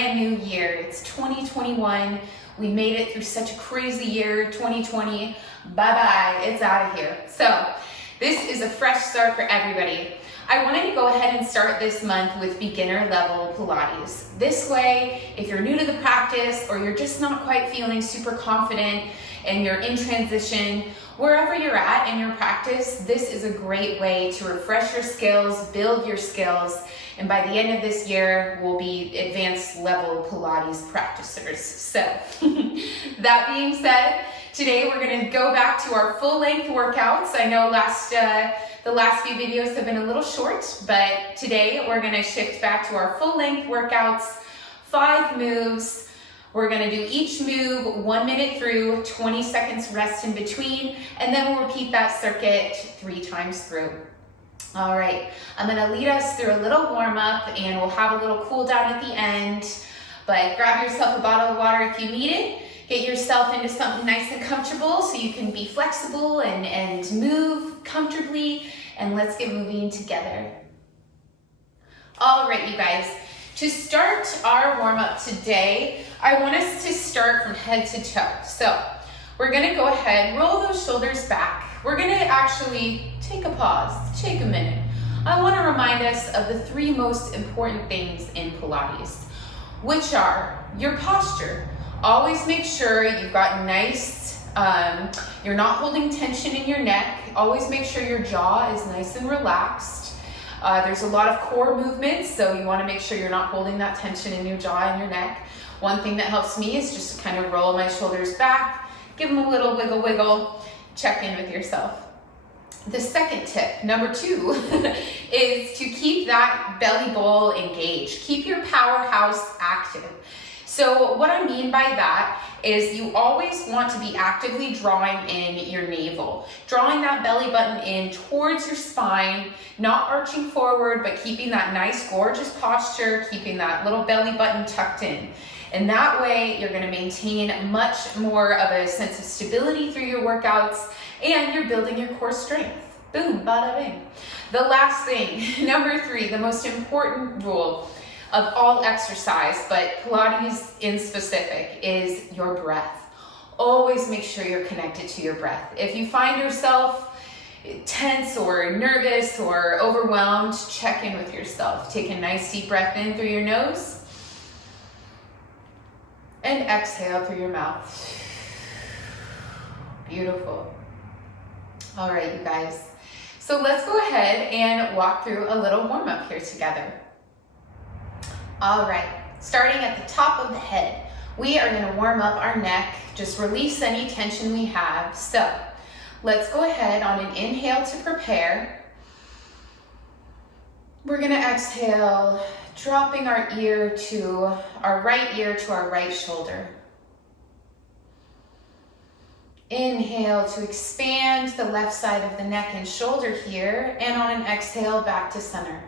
brand new year. It's 2021. We made it through such a crazy year, 2020. Bye-bye, it's out of here. So this is a fresh start for everybody. I wanted to go ahead and start this month with beginner level Pilates. This way, if you're new to the practice or you're just not quite feeling super confident and you're in transition, wherever you're at in your practice, this is a great way to refresh your skills, build your skills, and by the end of this year, we'll be advanced level Pilates practicers. So that being said, today we're gonna go back to our full length workouts. I know the last few videos have been a little short, but today we're gonna shift back to our full length workouts, 5 moves. We're gonna do each move 1 minute through, 20 seconds rest in between, and then we'll repeat that circuit 3 times through. All right, I'm gonna lead us through a little warm up and we'll have a little cool down at the end, but grab yourself a bottle of water if you need it. Get yourself into something nice and comfortable so you can be flexible and move comfortably, and let's get moving together. All right, you guys, to start our warm-up today, I want us to start from head to toe. So we're gonna go ahead, roll those shoulders back. We're gonna actually take a pause, take a minute. I wanna remind us of the 3 most important things in Pilates, which are your posture. Always make sure you've got nice, you're not holding tension in your neck. Always make sure your jaw is nice and relaxed. There's a lot of core movements, so you wanna make sure you're not holding that tension in your jaw and your neck. One thing that helps me is just to kind of roll my shoulders back, give them a little wiggle wiggle, check in with yourself. The second tip, number 2, is to keep that belly bowl engaged. Keep your powerhouse active. So what I mean by that is you always want to be actively drawing in your navel, drawing that belly button in towards your spine, not arching forward, but keeping that nice, gorgeous posture, keeping that little belly button tucked in. And that way you're gonna maintain much more of a sense of stability through your workouts, and you're building your core strength. Boom, bada bing. The last thing, number 3, the most important rule of all exercise, but Pilates in specific, is your breath. Always make sure you're connected to your breath. If you find yourself tense or nervous or overwhelmed, check in with yourself. Take a nice deep breath in through your nose and exhale through your mouth. Beautiful. All right, you guys. So let's go ahead and walk through a little warm up here together. All right, starting at the top of the head, we are gonna warm up our neck, just release any tension we have. So let's go ahead on an inhale to prepare. We're gonna exhale, dropping our right ear to our right shoulder. Inhale to expand the left side of the neck and shoulder here, and on an exhale, back to center.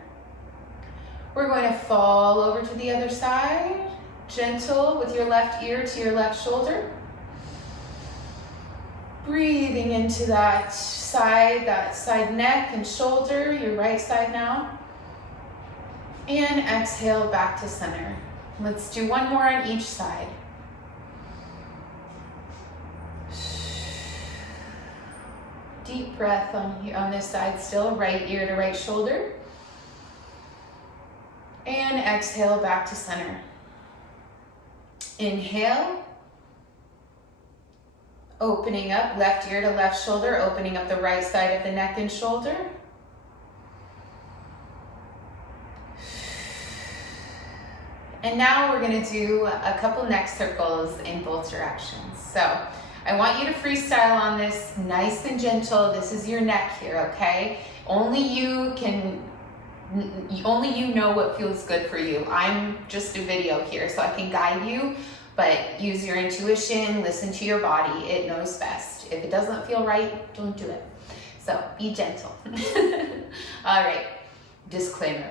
We're going to fall over to the other side, gentle with your left ear to your left shoulder. Breathing into that side neck and shoulder, your right side now. And exhale back to center. Let's do one more on each side. Deep breath on this side still, right ear to right shoulder. And exhale back to center. Inhale. Opening up left ear to left shoulder, opening up the right side of the neck and shoulder. And now we're gonna do a couple neck circles in both directions. So I want you to freestyle on this, nice and gentle. This is your neck here, okay? Only you know what feels good for you. I'm just a video here, so I can guide you, but use your intuition, listen to your body. It knows best. If it doesn't feel right, don't do it. So be gentle. All right, disclaimer.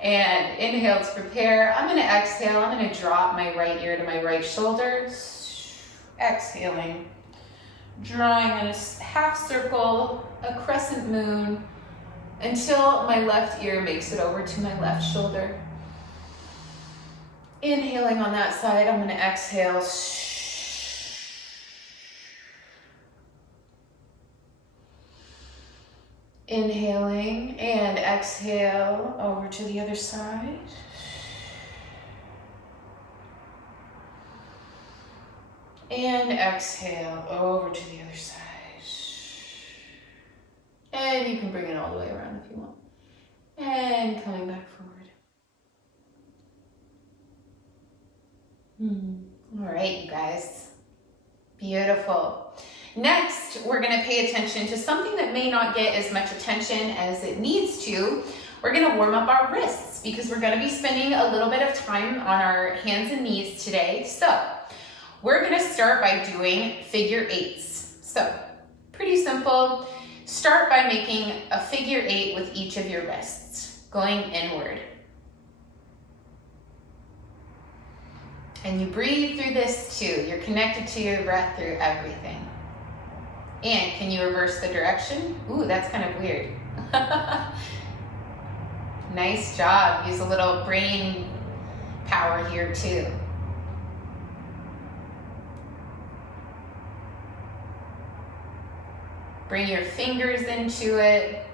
And inhale to prepare. I'm gonna exhale. I'm gonna drop my right ear to my right shoulder. Exhaling, drawing in a half circle, a crescent moon, until my left ear makes it over to my left shoulder. Inhaling on that side, I'm gonna exhale. Inhaling and exhale over to the other side. And exhale over to the other side. And you can bring it all the way around if you want. And coming back forward. All right, you guys. Beautiful. Next, we're going to pay attention to something that may not get as much attention as it needs to. We're going to warm up our wrists because we're going to be spending a little bit of time on our hands and knees today. So we're going to start by doing figure eights. So pretty simple. Start by making a figure eight with each of your wrists, going inward. And you breathe through this too. You're connected to your breath through everything. And can you reverse the direction? Ooh, that's kind of weird. Nice job. Use a little brain power here too. Bring your fingers into it.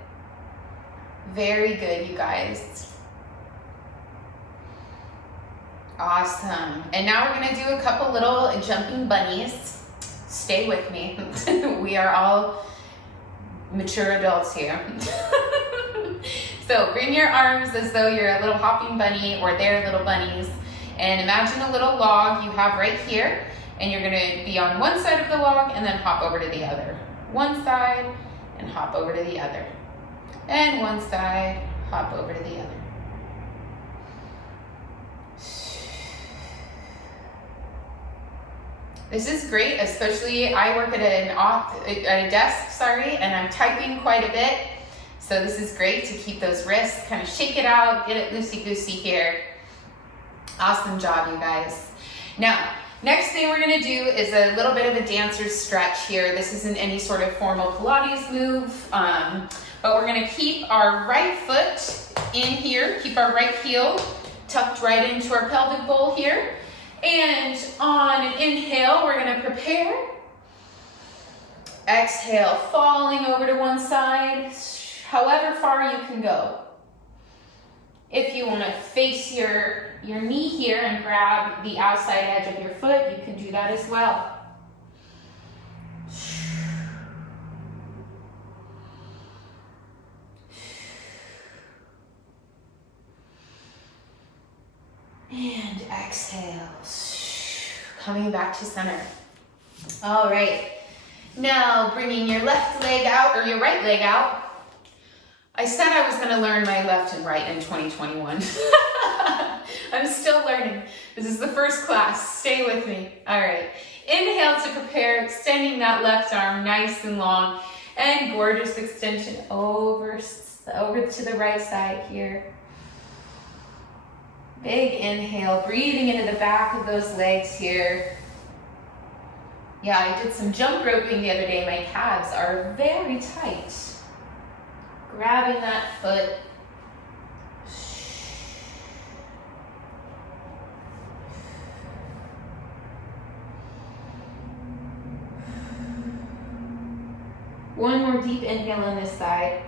Very good, you guys. Awesome. And now we're going to do a couple little jumping bunnies. Stay with me. We are all mature adults here. So bring your arms as though you're a little hopping bunny or they're little bunnies. And imagine a little log you have right here. And you're going to be on one side of the log and then hop over to the other. One side and hop over to the other. And one side, hop over to the other. This is great, especially I work at a desk, and I'm typing quite a bit. So this is great to keep those wrists, kind of shake it out, get it loosey-goosey here. Awesome job, you guys. Now, next thing we're gonna do is a little bit of a dancer's stretch here. This isn't any sort of formal Pilates move, but we're gonna keep our right foot in here, keep our right heel tucked right into our pelvic bowl here. And on an inhale, we're gonna prepare. Exhale, falling over to one side, however far you can go. If you wanna face your knee here and grab the outside edge of your foot, you can do that as well. And exhale, coming back to center. All right, now bringing your left leg out or your right leg out. I said I was gonna learn my left and right in 2021. I'm still learning. This is the first class, stay with me. All right, inhale to prepare, extending that left arm nice and long and gorgeous extension over to the right side here. Big inhale, breathing into the back of those legs here. Yeah, I did some jump roping the other day. My calves are very tight. Grabbing that foot. One more deep inhale on this side.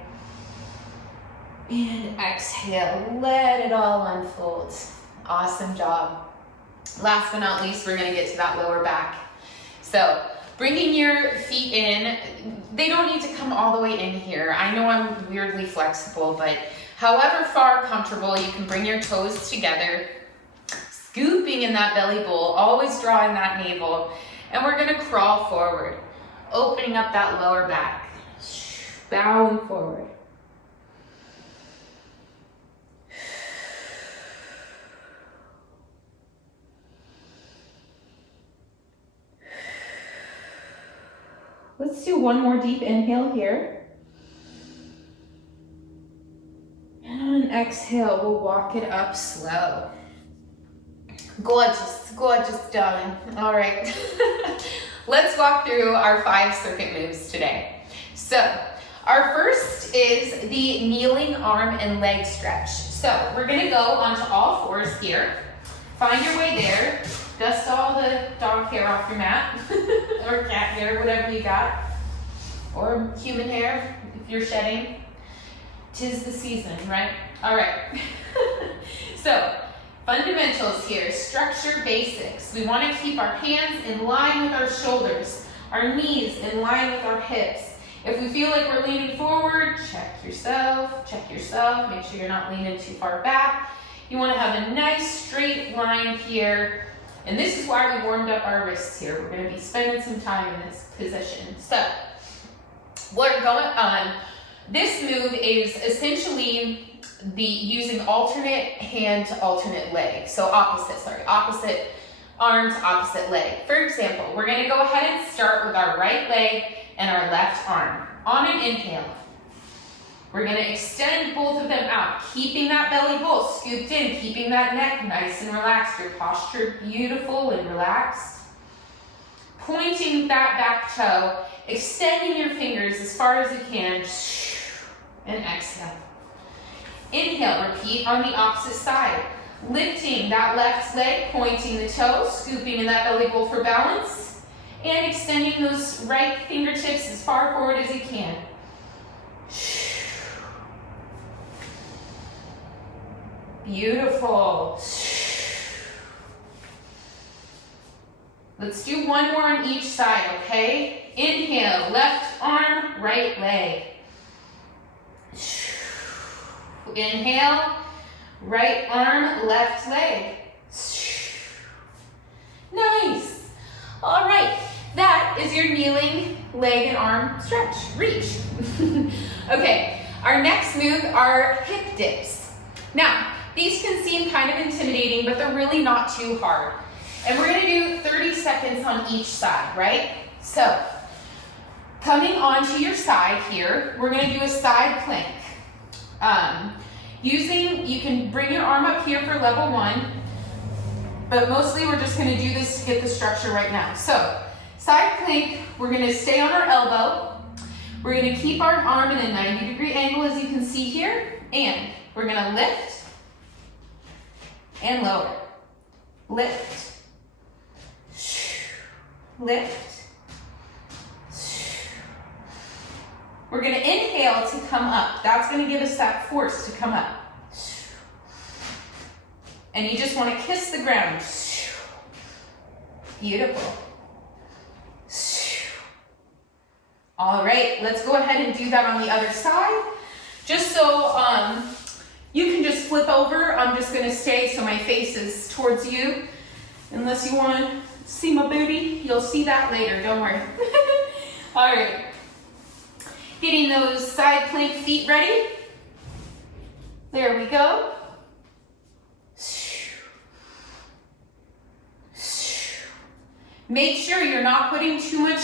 And exhale, let it all unfold. Awesome job. Last but not least, we're gonna get to that lower back. So bringing your feet in, they don't need to come all the way in here. I know I'm weirdly flexible, but however far comfortable, you can bring your toes together, scooping in that belly bowl, always drawing that navel, and we're gonna crawl forward, opening up that lower back, bowing forward. Let's do one more deep inhale here. And on an exhale, we'll walk it up slow. Gorgeous, gorgeous, darling. All right. Let's walk through our 5 circuit moves today. So our first is the kneeling arm and leg stretch. So we're gonna go onto all fours here. Find your way there. Dust all the dog hair off your mat, or cat hair, whatever you got, or human hair if you're shedding. 'Tis the season, right? All right. So, fundamentals here, structure basics. We want to keep our hands in line with our shoulders, our knees in line with our hips. If we feel like we're leaning forward, check yourself, make sure you're not leaning too far back. You want to have a nice straight line here. And this is why we warmed up our wrists here. We're going to be spending some time in this position. So, we're going on. This move is essentially using alternate hand to alternate leg. So opposite arm to opposite leg. For example, we're going to go ahead and start with our right leg and our left arm. On an inhale, we're going to extend both of them out, keeping that belly bowl scooped in, keeping that neck nice and relaxed, your posture beautiful and relaxed. Pointing that back toe, extending your fingers as far as you can, and exhale. Inhale, repeat on the opposite side. Lifting that left leg, pointing the toe, scooping in that belly bowl for balance, and extending those right fingertips as far forward as you can. Beautiful. Let's do one more on each side, okay? Inhale, left arm, right leg. Inhale, right arm, left leg. Nice. All right, that is your kneeling leg and arm stretch, reach. Okay, our next move are hip dips. Now, these can seem kind of intimidating, but they're really not too hard. And we're gonna do 30 seconds on each side, right? So, coming onto your side here, we're gonna do a side plank. You can bring your arm up here for level 1, but mostly we're just gonna do this to get the structure right now. So, side plank, we're gonna stay on our elbow. We're gonna keep our arm in a 90-degree angle as you can see here, and we're gonna lift and lower. Lift, lift. We're gonna inhale to come up. That's gonna give us that force to come up. And you just wanna kiss the ground. Beautiful. All right, let's go ahead and do that on the other side. Just so you can just flip over. I'm just gonna stay so my face is towards you. Unless you wanna see my booty, you'll see that later, don't worry. All right. Getting those side plank feet ready. There we go. Make sure you're not putting too much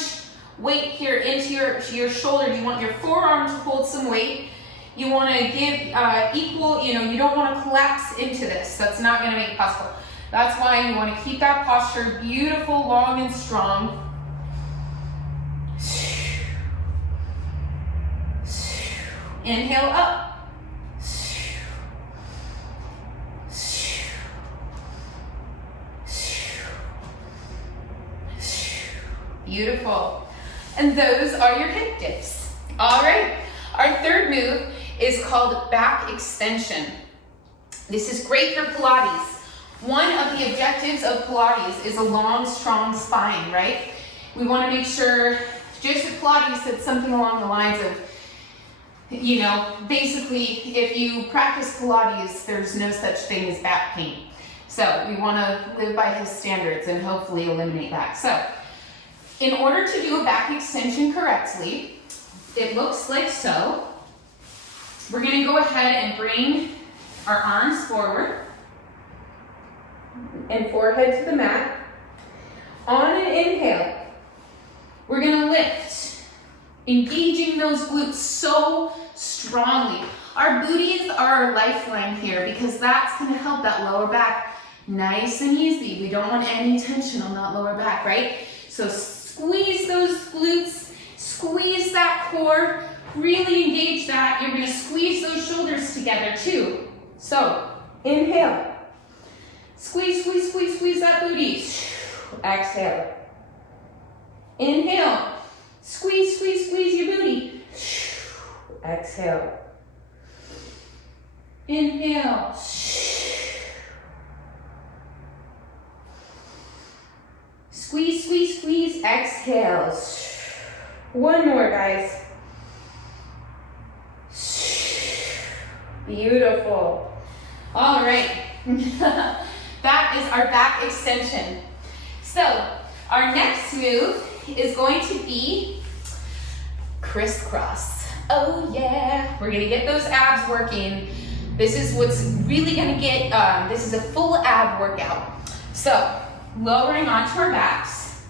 weight here into your shoulder. You want your forearm to hold some weight. You want to give equal, you don't want to collapse into this. That's not going to make it possible. That's why you want to keep that posture beautiful, long, and strong. Inhale up. Beautiful. And those are your hip dips. All right. Our third move is called back extension. This is great for Pilates. One of the objectives of Pilates is a long, strong spine, right? We want to make sure, just with Pilates, it's something along the lines of, basically, if you practice Pilates, there's no such thing as back pain. So we want to live by his standards and hopefully eliminate that. So in order to do a back extension correctly, it looks like so. We're going to go ahead and bring our arms forward and forehead to the mat. On an inhale, we're going to lift, engaging those glutes so strongly. Our booties are our lifeline here because that's going to help that lower back nice and easy. We don't want any tension on that lower back, right? So squeeze those glutes, squeeze that core, really engage that. You're going to squeeze those shoulders together too. So inhale, Squeeze, squeeze, squeeze, squeeze that booty. Exhale. Inhale. Squeeze, squeeze, squeeze your booty. Exhale. Inhale. Squeeze, squeeze, squeeze. Exhale. One more, guys. Beautiful. All right. That is our back extension. So our next move is going to be crisscross. Oh yeah. We're gonna get those abs working. This is what's really gonna get, this is a full ab workout. So lowering onto our backs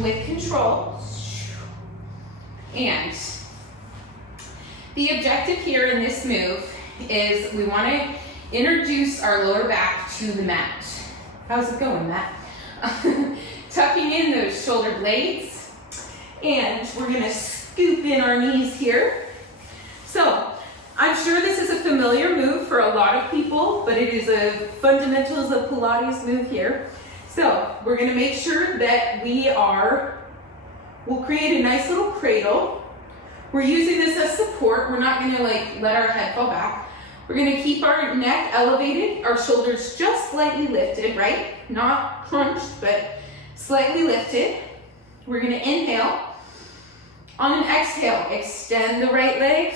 with control. And the objective here in this move is we want to introduce our lower back to the mat. How's it going, Matt? Tucking in those shoulder blades. And we're going to scoop in our knees here. So I'm sure this is a familiar move for a lot of people, but it is a fundamentals of Pilates move here. So we're going to make sure that we'll create a nice little cradle. We're using this as support. We're not going to let our head fall back. We're going to keep our neck elevated, our shoulders just slightly lifted, right? Not crunched, but slightly lifted. We're going to inhale. On an exhale, extend the right leg,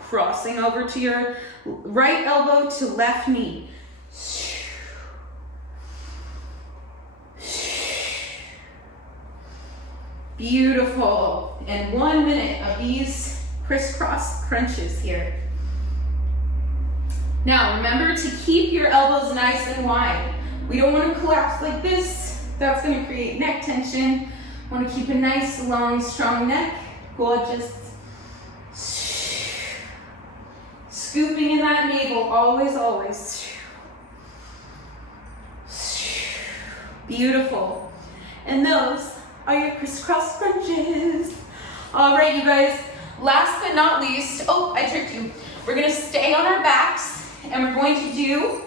crossing over to your right elbow to left knee. Beautiful. And 1 minute of these crisscross crunches here. Now remember to keep your elbows nice and wide. We don't want to collapse like this. That's going to create neck tension. Want to keep a nice, long, strong neck. Gorgeous. Scooping in that navel, always, always. Beautiful. And those are your crisscross crunches. All right, you guys, last but not least, oh, I tricked you. We're gonna stay on our backs and we're going to do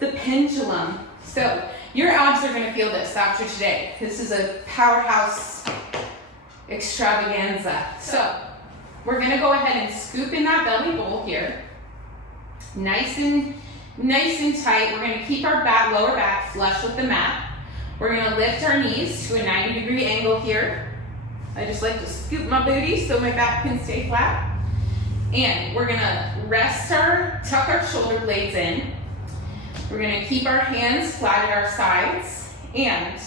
the pendulum. So your abs are gonna feel this after today. This is a powerhouse extravaganza. So we're gonna go ahead and scoop in that belly bowl here. Nice and tight. We're gonna keep our lower back flush with the mat. We're gonna lift our knees to a 90-degree angle here. I just like to scoop my booty so my back can stay flat. And we're gonna tuck our shoulder blades in. We're gonna keep our hands flat at our sides. And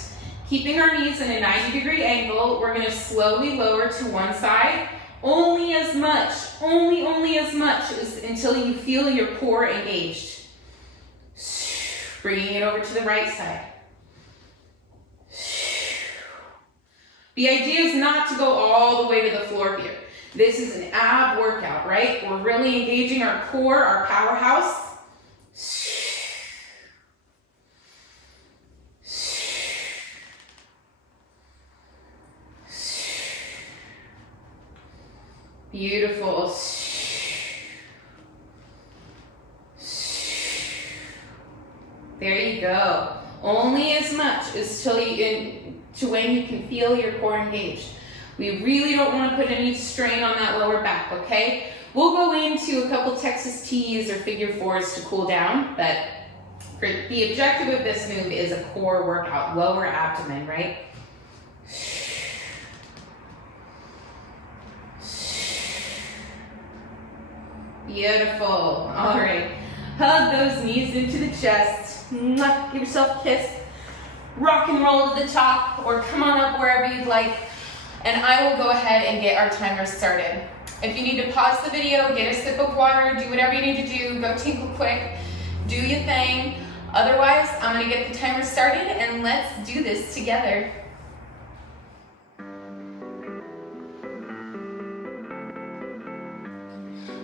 keeping our knees in a 90-degree angle, we're gonna slowly lower to one side. Only as much as until you feel your core engaged. Bringing it over to the right side. The idea is not to go all the way to the floor here. This is an ab workout, right? We're really engaging our core, our powerhouse. Beautiful. There you go. Only as much as to when you can feel your core engaged. We really don't want to put any strain on that lower back, okay? We'll go into a couple Texas T's or figure fours to cool down, but for the objective of this move is a core workout, lower abdomen, right? Beautiful. All right. Hug those knees into the chest. Give yourself a kiss. Rock and roll to the top, or come on up wherever you'd like. And I will go ahead and get our timer started. If you need to pause the video, get a sip of water, do whatever you need to do, go tinkle quick, do your thing. Otherwise, I'm gonna get the timer started and let's do this together.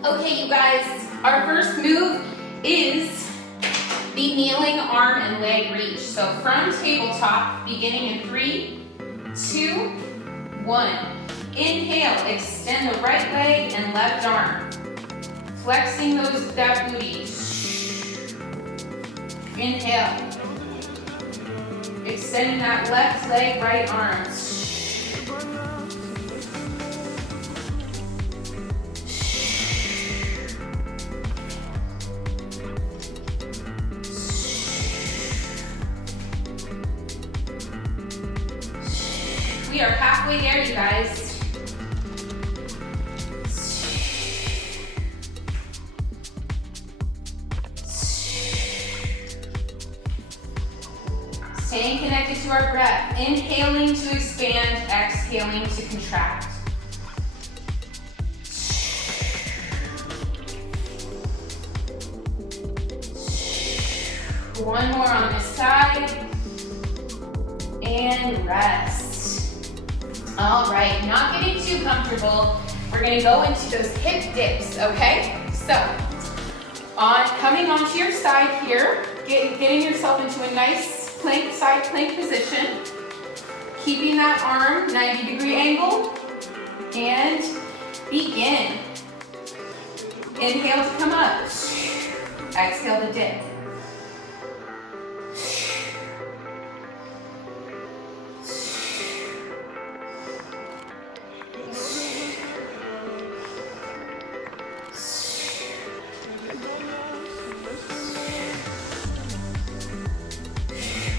Okay, you guys, our first move is the kneeling arm and leg reach. So from tabletop, beginning in 3, 2, 1. Inhale, extend the right leg and left arm. Flexing that booty. Inhale. Extend that left leg, right arm. We are halfway there, you guys. Staying connected to our breath. Inhaling to expand, exhaling to contract. One more on this side. And rest. All right, not getting too comfortable. We're gonna go into those hip dips, okay? So, coming onto your side here, getting yourself into a nice plank, side plank position. Keeping that arm 90-degree angle. And begin. Inhale to come up. Exhale to dip.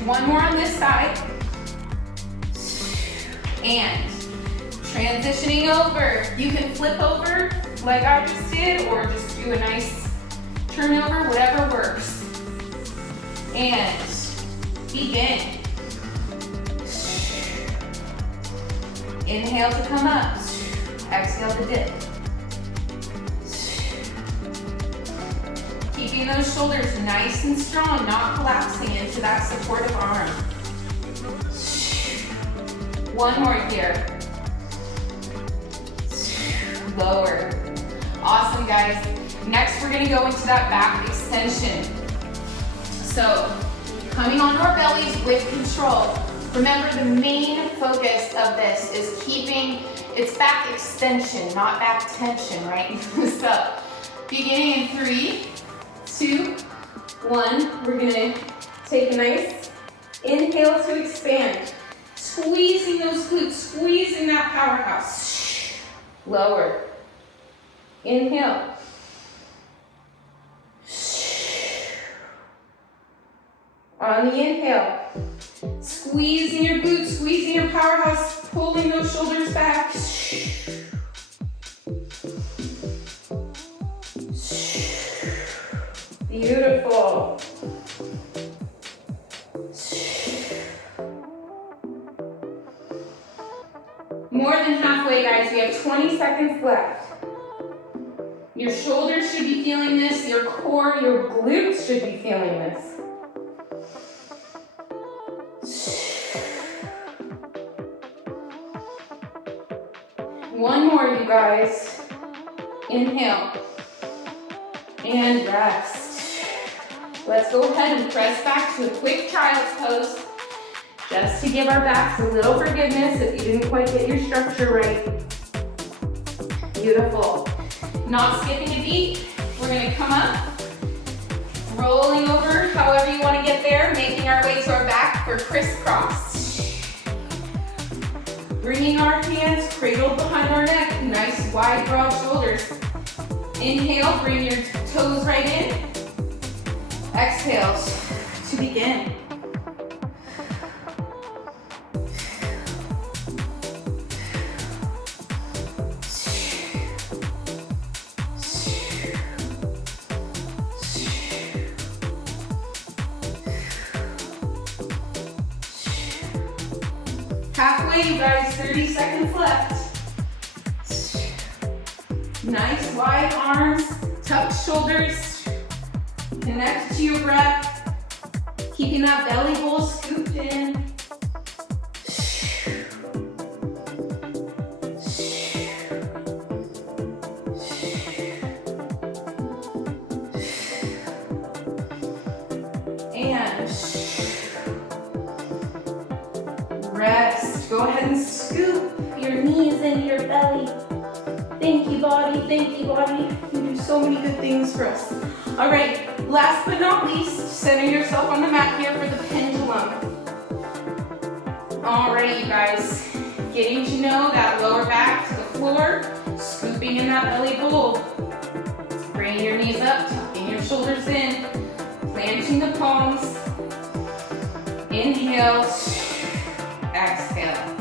One more on this side. And transitioning over. You can flip over like I just did, or just do a nice turnover, whatever works. And begin. Inhale to come up. Exhale to dip. Keeping those shoulders nice and strong, not collapsing into that supportive arm. One more here. Lower. Awesome, guys. Next, we're gonna go into that back extension. So, coming onto our bellies with control. Remember, the main focus of this is keeping, it's back extension, not back tension, right? So, beginning in 3, 2, 1. We're gonna take a nice inhale to expand. Squeezing those glutes, squeezing that powerhouse. Lower. Inhale. On the inhale, squeezing your glutes, squeezing your powerhouse, pulling those shoulders back. Beautiful. More than halfway, guys. We have 20 seconds left. Your shoulders should be feeling this. Your core, your glutes should be feeling this. One more, you guys. Inhale. And rest. Let's go ahead and press back to a quick child's pose. Just to give our backs a little forgiveness if you didn't quite get your structure right. Beautiful. Not skipping a beat. We're gonna come up, rolling over however you wanna get there, making our way to our back for Criss-Cross. Bringing our hands cradled behind our neck, nice wide broad shoulders. Inhale, bring your toes right in. Exhale to begin. Halfway, you guys, 30 seconds left. Nice wide arms, tucked shoulders, connect to your breath, keeping that belly bowl scooped in. And rest. Go ahead and scoop your knees into your belly. Thank you, body. Thank you, body. You do so many good things for us. All right, Last but not least, center yourself on the mat here for the pendulum. All right, you guys, getting to know that lower back to the floor, scooping in that belly bowl. Bringing your knees up, tucking your shoulders in, planting the palms. Inhale, exhale.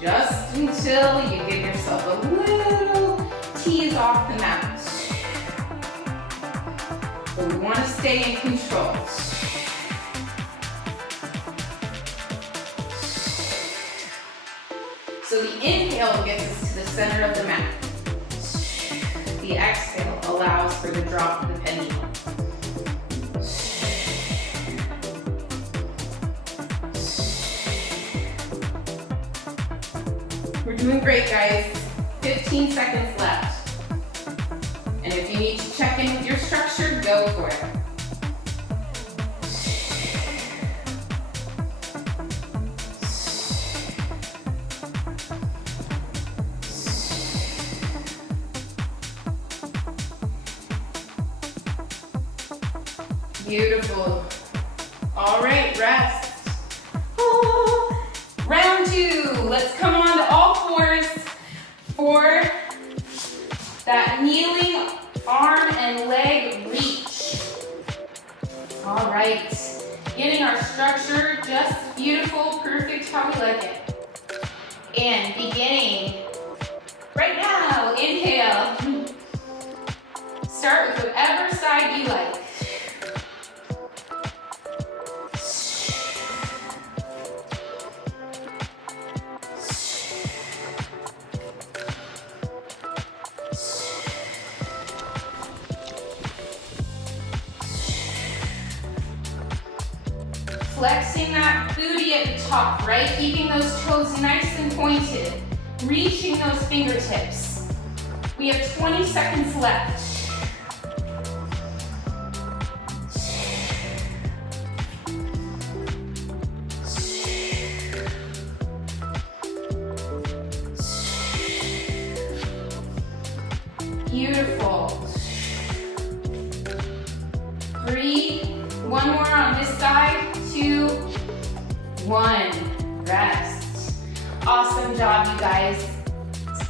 Just until you give yourself a little tease off the mat. So we want to stay in control. So the inhale gets us to the center of the mat. The exhale allows for the drop of the pendulum. We're doing great, guys. 15 seconds left. And if you need to check in with your structure, go for it. Beautiful. All right, rest. Oh. Round 2. Let's come on to all fours for that kneeling arm and leg reach. All right. Getting our structure just beautiful, perfect, how we like it. And beginning right now. Inhale. Start with whatever side you like. Flexing that booty at the top, right? Keeping those toes nice and pointed. Reaching those fingertips. We have 20 seconds left. Beautiful. 3, one more on this side. 2, 1, rest. Awesome job, you guys.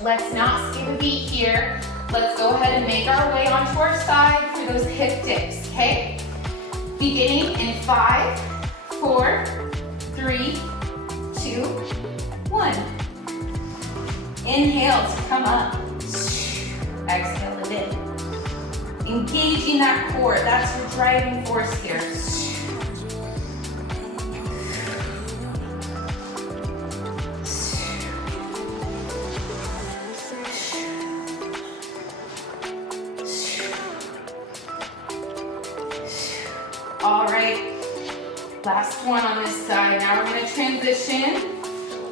Let's not skip a beat here. Let's go ahead and make our way onto our side for those hip dips, okay? Beginning in 5, 4, 3, 2, 1. Inhale to come up. Exhale it in. Engaging that core, that's your driving force here. All right, last one on this side. Now we're gonna transition.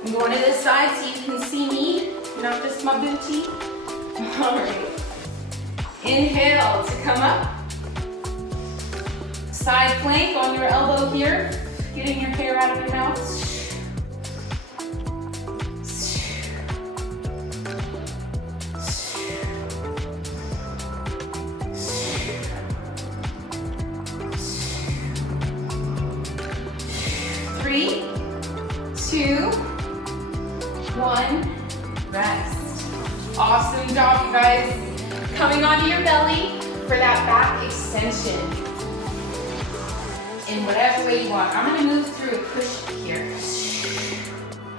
I'm going to this side so you can see me, not just my booty. All right, inhale to come up. Side plank on your elbow here, getting your hair out of your mouth. 3, 2, 1, rest. Awesome job, you guys. Coming onto your belly for that back extension. In whatever way you want. I'm gonna move through a cushion here.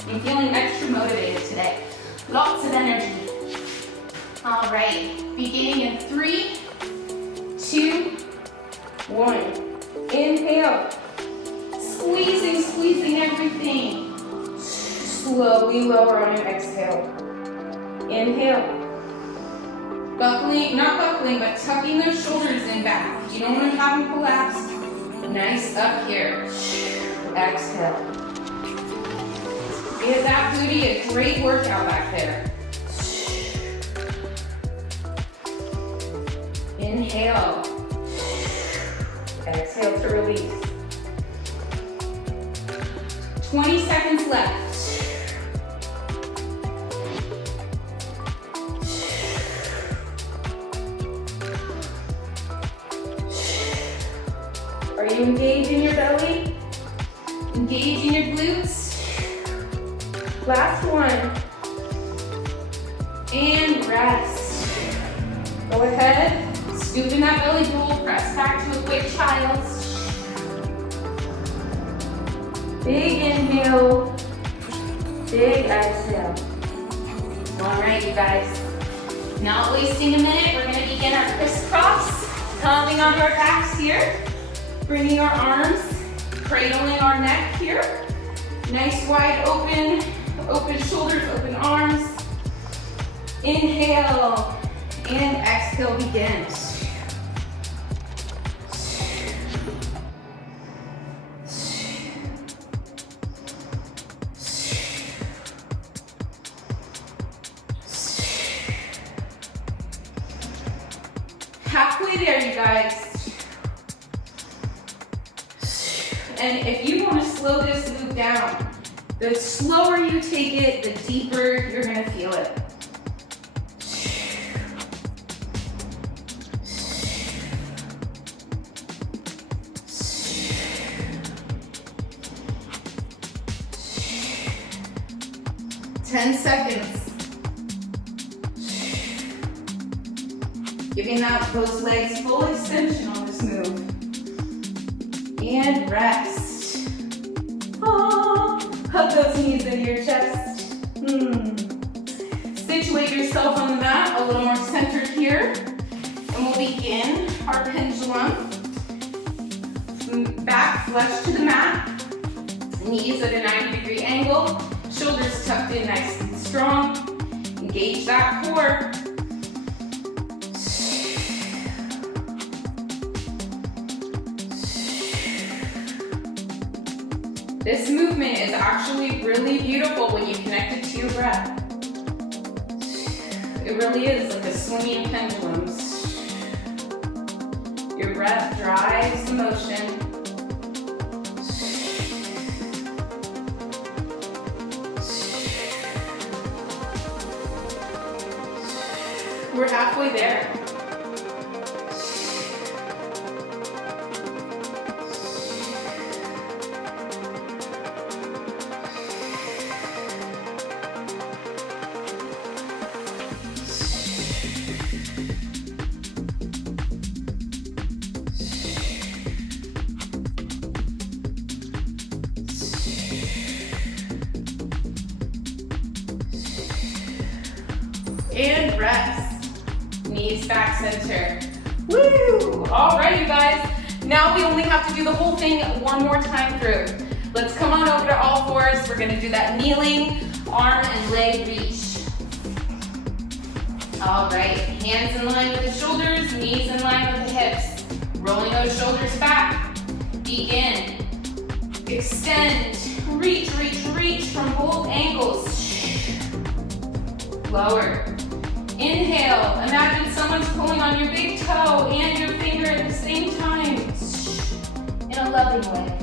I'm feeling extra motivated today. Lots of energy. All right, beginning in 3, 2, 1. Inhale. Squeezing everything. Slowly lower on your exhale. Inhale. Buckling, not buckling, but tucking those shoulders in back. You don't want to have them collapse. Nice up here. Exhale. Give that booty a great workout back there. Inhale. Exhale to release. 20 seconds left. Engaging your glutes. Last one. And rest. Go ahead, scoop in that belly roll, press back to a quick child. Big inhale, big exhale. All right, you guys. Not wasting a minute, we're gonna begin our crisscross. Coming onto our backs here, bringing our arms, cradling our neck here. Nice wide open, open shoulders, open arms. Inhale and exhale, begin. Halfway there, you guys. And if you want to slow this move down, the slower you take it, the deeper you're going to feel it. Ten seconds. Giving those legs full extension on this move. And rest. Oh, hug those knees into your chest. Situate yourself on the mat, a little more centered here. And we'll begin our pendulum. Back flush to the mat. Knees at a 90-degree angle. Shoulders tucked in nice and strong. Engage that core. This movement is actually really beautiful when you connect it to your breath. It really is like a swinging pendulums. Your breath drives the motion. We're halfway there. And rest. Knees back center. Woo! All right, you guys. Now we only have to do the whole thing one more time through. Let's come on over to all fours. We're gonna do that kneeling, arm and leg reach. All right, hands in line with the shoulders, knees in line with the hips. Rolling those shoulders back. Begin. Extend. Reach, reach, reach from both ankles. Lower. Inhale, imagine someone's pulling on your big toe and your finger at the same time. In a loving way.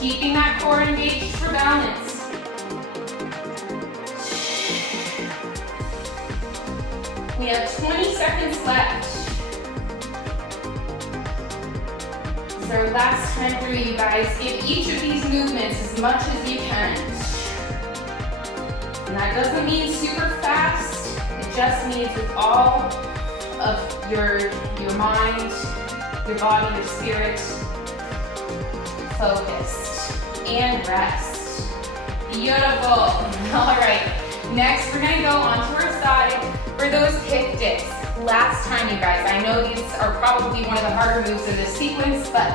Keeping that core engaged for balance. We have 20 seconds left. Our last time through, you guys. Give each of these movements as much as you can. And that doesn't mean super fast. It just means with all of your mind, your body, your spirit focused. And rest. Beautiful. All right. Next, we're going to go onto our side for those hip dips. Last time, you guys, I know these are probably one of the harder moves in this sequence, but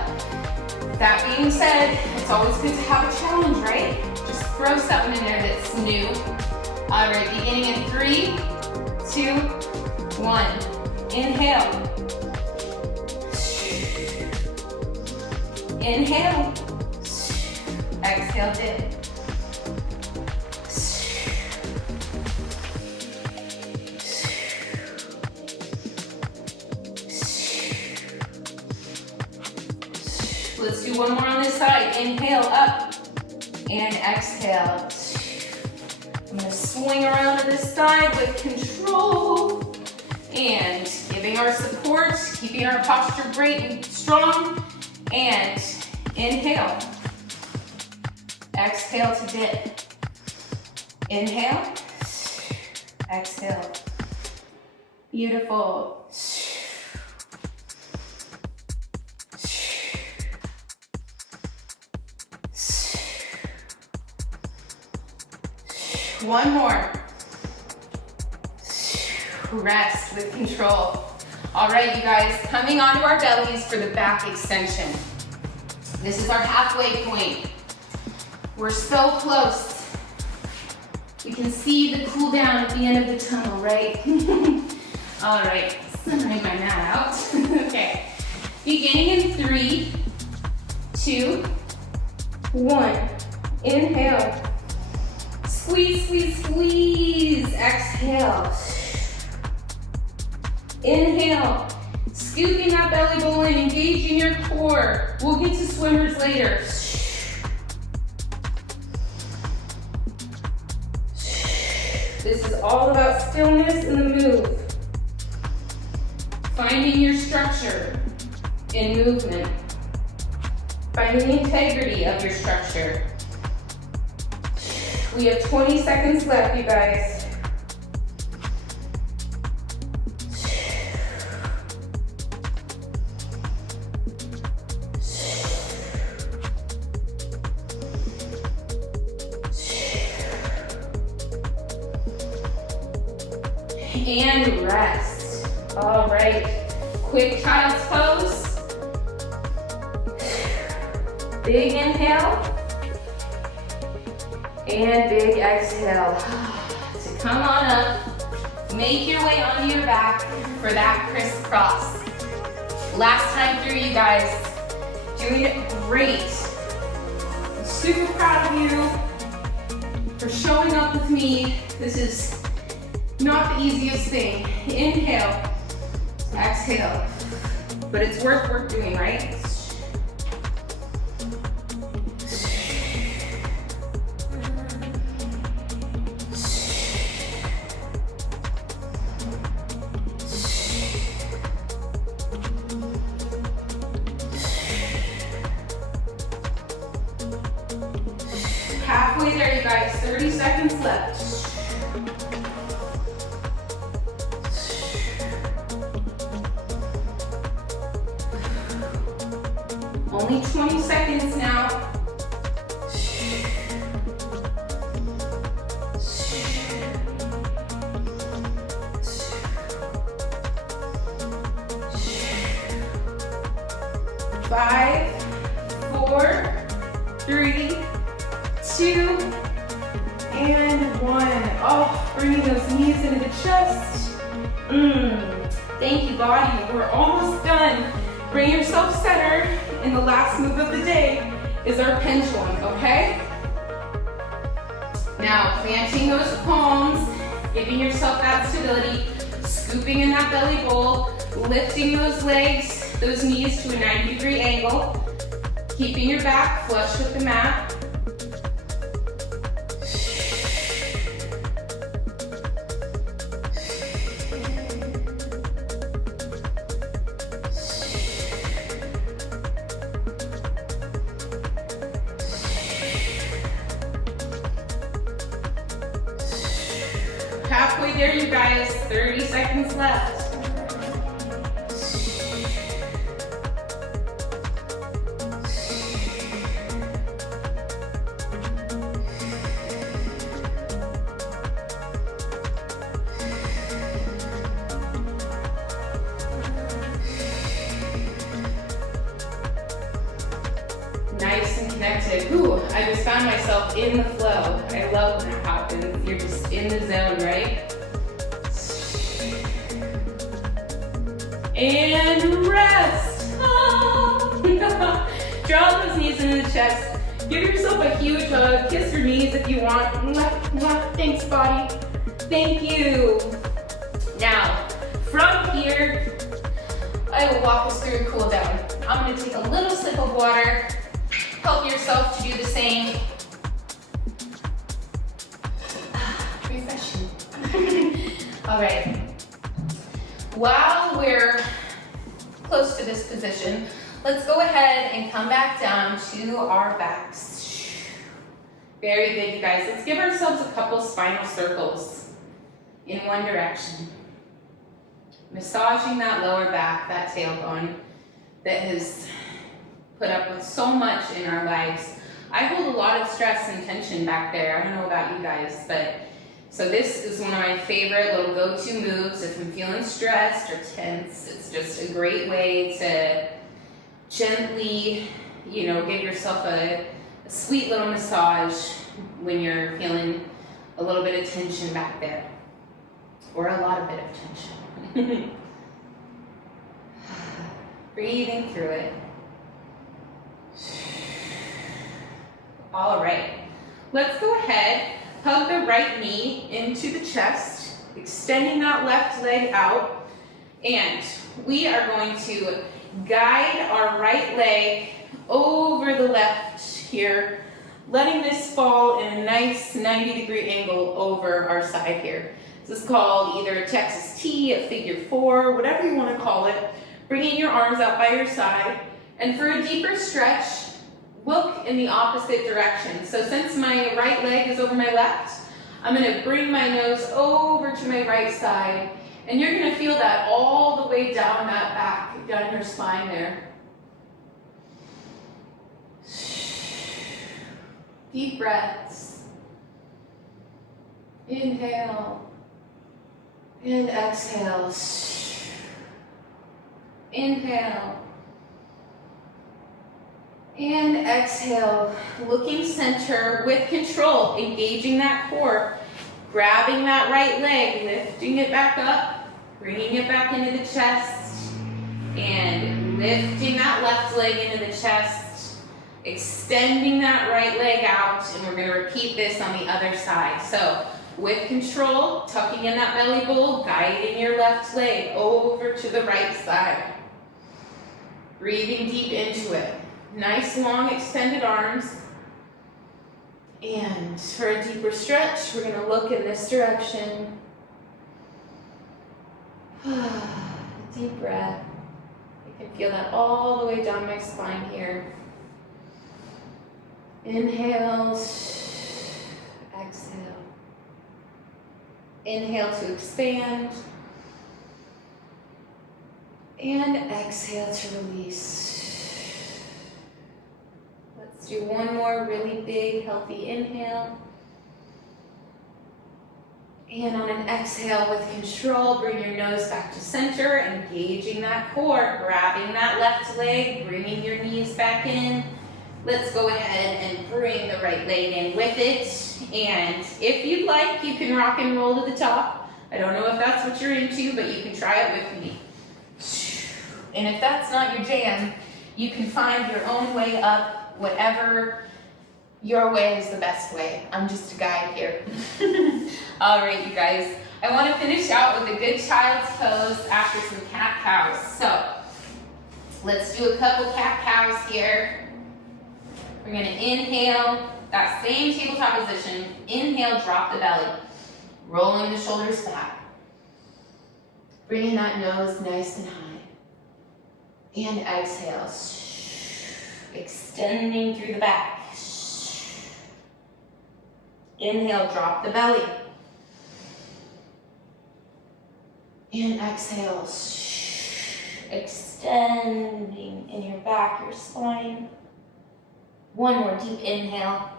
that being said, it's always good to have a challenge, right? Just throw something in there that's new. All right, beginning in 3, 2, 1. Inhale. Inhale. Exhale, dip. Let's do one more on this side. Inhale up and exhale. I'm gonna swing around to this side with control. our support, keeping our posture great and strong. And inhale. Exhale to dip. Inhale. Exhale. Beautiful. One more. Rest with control. All right, you guys, coming onto our bellies for the back extension. This is our halfway point. We're so close. We can see the cool down at the end of the tunnel, right? All right, let's bring my mat out. Okay, beginning in 3, 2, 1. Inhale. Squeeze, squeeze, squeeze. Exhale. Inhale. Scooping that belly bowl in, engaging your core. We'll get to swimmers later. This is all about stillness in the move. Finding your structure in movement. Finding the integrity of your structure. We have 20 seconds left, you guys. And rest. All right, quick child's pose. Big inhale. And big exhale. So come on up. Make your way onto your back for that crisscross. Last time through, you guys. Doing it great. I'm super proud of you for showing up with me. This is not the easiest thing. Inhale, exhale. But it's worth doing, right? Halfway there, you guys. 30 seconds left. Only 20 seconds now. Five, 4, 3, 2, and 1. Oh, bringing those knees into the chest. Thank you, body. We're almost done. Bring yourself centered. And the last move of the day is our pendulum, okay? Now, planting those palms, giving yourself that stability, scooping in that belly bowl, lifting those legs, those knees to a 90-degree angle, keeping your back flush with the mat. Halfway there, you guys. 30 seconds left. Nice and connected. Ooh, I just found myself in the flow. I love when that happens. You're just in the zone, right? And rest. Oh. Draw those knees into the chest. Give yourself a huge hug. Kiss your knees if you want. Thanks, body. Thank you. Now, from here, I will walk us through a cool down. I'm going to take a little sip of water. Help yourself to do the same. Refreshing. All right. While we're close to this position, let's go ahead and come back down to our backs. Very good, you guys. Let's give ourselves a couple spinal circles in one direction. Massaging that lower back, that tailbone that has put up with so much in our lives. I hold a lot of stress and tension back there. I don't know about you guys, but so this is one of my favorite little go-to moves if I'm feeling stressed or tense. It's just a great way to gently, you know, give yourself a sweet little massage when you're feeling a little bit of tension back there, or a lot of bit of tension. Breathing through it. All right, let's go ahead, hug the right knee into the chest, extending that left leg out, and we are going to guide our right leg over the left here, letting this fall in a nice 90-degree angle over our side here. This is called either a Texas T, a figure 4, whatever you want to call it. Bringing your arms out by your side, and for a deeper stretch, look in the opposite direction. So since my right leg is over my left, I'm going to bring my nose over to my right side, and you're going to feel that all the way down that back, down your spine there. Deep breaths. Inhale and exhale. Inhale and exhale, looking center with control, engaging that core, grabbing that right leg, lifting it back up, bringing it back into the chest, and lifting that left leg into the chest, extending that right leg out, and we're going to repeat this on the other side. So with control, tucking in that belly bowl, guiding your left leg over to the right side. Breathing deep into it. Nice long extended arms. And for a deeper stretch, we're going to look in this direction. Deep breath. You can feel that all the way down my spine here. Inhale. Exhale. Inhale to expand. And exhale to release. Let's do one more really big, healthy inhale. And on an exhale with control, bring your nose back to center, engaging that core, grabbing that left leg, bringing your knees back in. Let's go ahead and bring the right leg in with it. And if you'd like, you can rock and roll to the top. I don't know if that's what you're into, but you can try it with me. And if that's not your jam, you can find your own way up, whatever your way is the best way. I'm just a guide here. All right, you guys. I want to finish out with a good child's pose after some cat-cows. So let's do a couple cat-cows here. We're going to inhale, that same tabletop position. Inhale, drop the belly. Rolling the shoulders back. Bringing that nose nice and high. And exhale. Extending through the back. Inhale, drop the belly. And exhale. Extending in your back, your spine. One more deep inhale.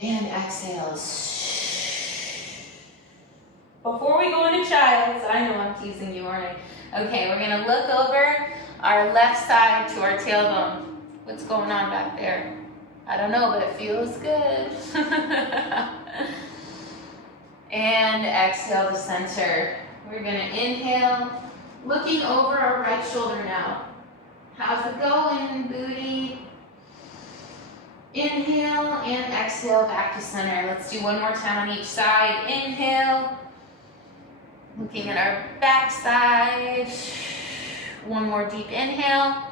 And exhale. Before we go into child's, I know I'm teasing you, aren't I? Okay, we're gonna look over our left side to our tailbone. What's going on back there? I don't know, but it feels good. And exhale to center. We're gonna inhale, looking over our right shoulder now. How's it going, booty? Inhale and exhale back to center. Let's do one more time on each side. Inhale. Looking at our back side. One more deep inhale.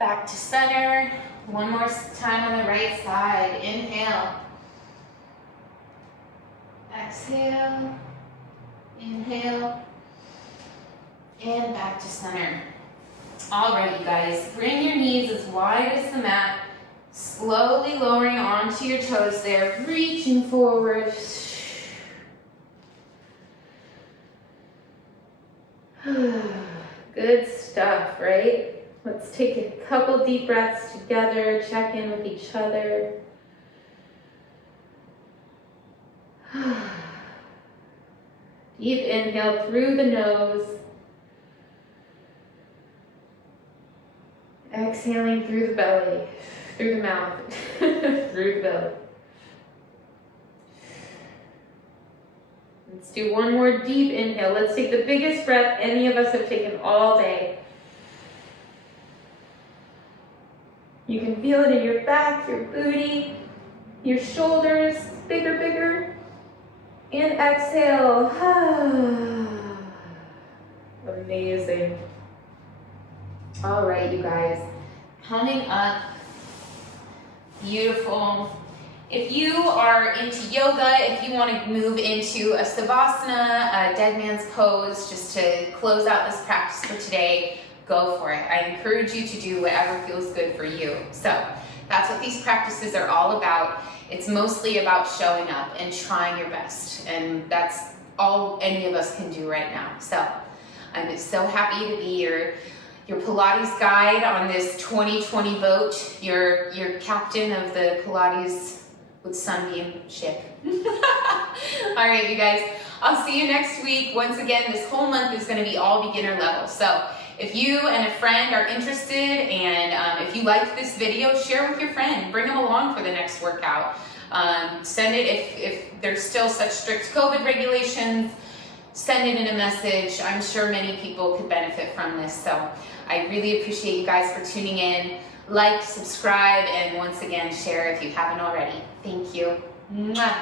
Back to center. One more time on the right side. Inhale. Exhale. Inhale. And back to center. All right, you guys, bring your knees as wide as the mat. Slowly lowering onto your toes there, reaching forward. Good stuff, right? Let's take a couple deep breaths together, check in with each other. Deep inhale through the nose. Exhaling through the belly, through the mouth, through the belly. Let's do one more deep inhale. Let's take the biggest breath any of us have taken all day. You can feel it in your back, your booty, your shoulders, bigger, bigger. And exhale. Amazing. All right, you guys, coming up, beautiful. If you are into yoga, if you want to move into a savasana, a dead man's pose, just to close out this practice for today, go for it. I encourage you to do whatever feels good for you. So that's what these practices are all about. It's mostly about showing up and trying your best, and that's all any of us can do right now. So I'm so happy to be your Pilates guide on this 2020 boat, your captain of the Pilates with Sunbeam ship. All right, you guys, I'll see you next week. Once again, this whole month is going to be all beginner level. So if you and a friend are interested, and if you liked this video, share with your friend. Bring them along for the next workout. Send it if there's still such strict COVID regulations. Send it in a message. I'm sure many people could benefit from this. So I really appreciate you guys for tuning in. Like, subscribe, and once again, share if you haven't already. Thank you. Mwah.